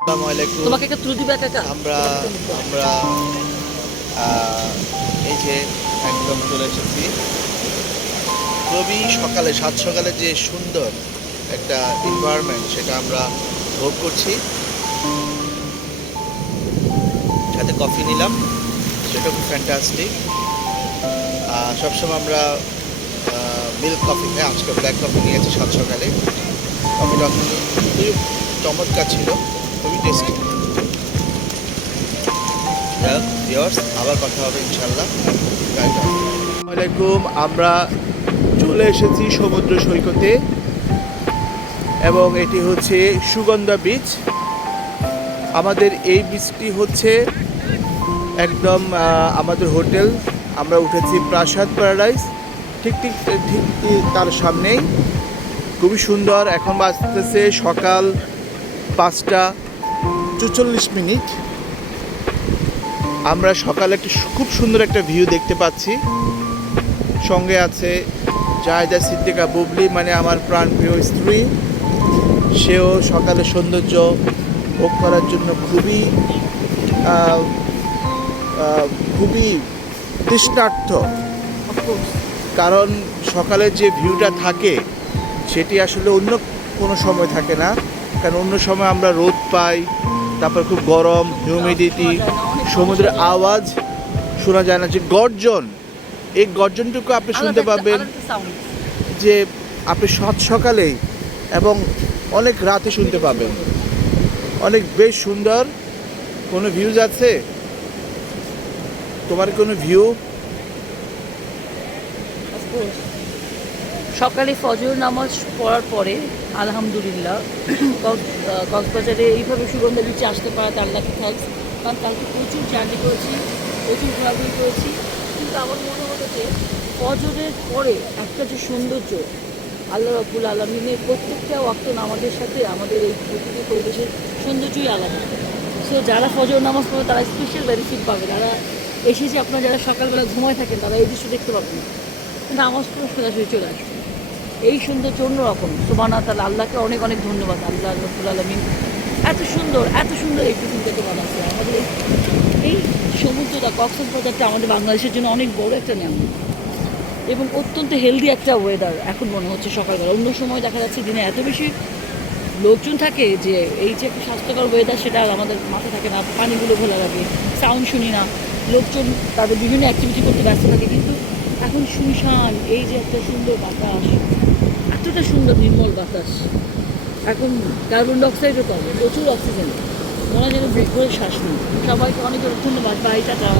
আসসালামু আলাইকুম। তোমাকে একটা ত্রুটি ব্যাগ একটা আমরা আমরা এই যে একদম চলে এসেছি খুবই সকালে, সাত সকালে যে সুন্দর একটা এনভায়রনমেন্ট সেটা আমরা ভোগ করছি। সাথে কফি নিলাম, সেটা খুব ফ্যান্টাস্টিক। সবসময় আমরা মিল্ক কফি খাই, আজকে ব্ল্যাক কফি নিয়েছি সাত সকালে। কফিটা খুবই চমৎকার ছিল, খুবই টেস্টি। ভিউয়ার্স, আবার কথা হবে ইনশাল্লাহ। আসসালামু আলাইকুম। আমরা চলে এসেছি সমুদ্র সৈকতে এবং এটি হচ্ছে সুগন্ধা বিচ। আমাদের এই বিচটি হচ্ছে একদম আমাদের হোটেল, আমরা উঠেছি প্রাসাদ প্যারাডাইস, ঠিক ঠিক ঠিক তার সামনেই। খুবই সুন্দর। এখন বাজতেছে সকাল 5টা 44 মিনিট। আমরা সকালে খুব সুন্দর একটা ভিউ দেখতে পাচ্ছি। সঙ্গে আছে জাহেদা সিদ্দিকা বুবলি, মানে আমার প্রাণপ্রিয় স্ত্রী। সেও সকালের সৌন্দর্য ভোগ করার জন্য খুবই আহ, আহ, খুবই তৃষ্ণার্থ। কারণ সকালের যে ভিউটা থাকে সেটি আসলে অন্য কোনো সময় থাকে না। কারণ অন্য সময় আমরা রোদ পাই, তারপর খুব গরম, হিউমিডিটি, সমুদ্রের আওয়াজ শোনা যায় না। যে গর্জন, এই গর্জনটুকু আপনি শুনতে পাবেন যে আপনি সকালেই এবং অনেক রাতে শুনতে পাবেন। অনেক বেশ সুন্দর। কোনো ভিউজ আছে তোমার? কোনো ভিউ? সকালে ফজর নামাজ পড়ার পরে আলহামদুলিল্লাহ কক্সবাজারে এইভাবে সুগন্ধা বিচে আসতে পারাতে আল্লাহকে থ্যাঙ্কস। কারণ কালকে প্রচুর জার্নি করেছি, প্রচুর ঘোরাঘুরি করেছি, কিন্তু আমার মনে হলো যে ফজরের পরে একটা যে সৌন্দর্য, আল্লাহ রাব্বুল আলামিনের প্রত্যেকটা ওয়াক্ত নামাজের সাথে আমাদের এই প্রকৃতির পরিবেশের সৌন্দর্যই আলাদা। সো যারা ফজর নামাজ পড়ে তারা স্পেশাল বেনিফিট পাবে। যারা এসেছে, আপনারা যারা সকালবেলা ঘুমায় থাকেন তারা এই দৃশ্য দেখতে পাবেন না, কিন্তু নামাজ পড়ে সোজাসুজি চলে আসবে। এই সৌন্দর্য অন্যরকম। সুবহানাল্লাহ, তাআলা আল্লাহকে অনেক অনেক ধন্যবাদ। আল্লাহ রাব্বুল আলামিন এত সুন্দর এই পৃথিবীটাকে বানাচ্ছে। আমাদের এই সমুদ্রটা, কক্সবাজারটা আমাদের বাংলাদেশের জন্য অনেক বড় একটা নিয়ামত এবং অত্যন্ত হেলদি একটা ওয়েদার এখন মনে হচ্ছে সকালবেলা। অন্য সময় দেখা যাচ্ছে দিনে এত বেশি লোকজন থাকে যে এই যে একটা স্বাস্থ্যকর ওয়েদার সেটা আর আমাদের মাথায় থাকে না। পানিগুলো ঘোলা লাগে, সাউন্ড শুনি না, লোকজন তাদের বিভিন্ন অ্যাক্টিভিটি করতে ব্যস্ত থাকে। কিন্তু এখন শুনশান, এই যে একটা সুন্দর বাতাস, এতটা সুন্দর নির্মল বাতাস। এখন কার্বন ডাইঅক্সাইডও কম, প্রচুর অক্সিজেন, মনে হয় যেন বুক ভরে শ্বাস নিই। সবাইকে অনেক ধন্যবাদ। Bye, tata.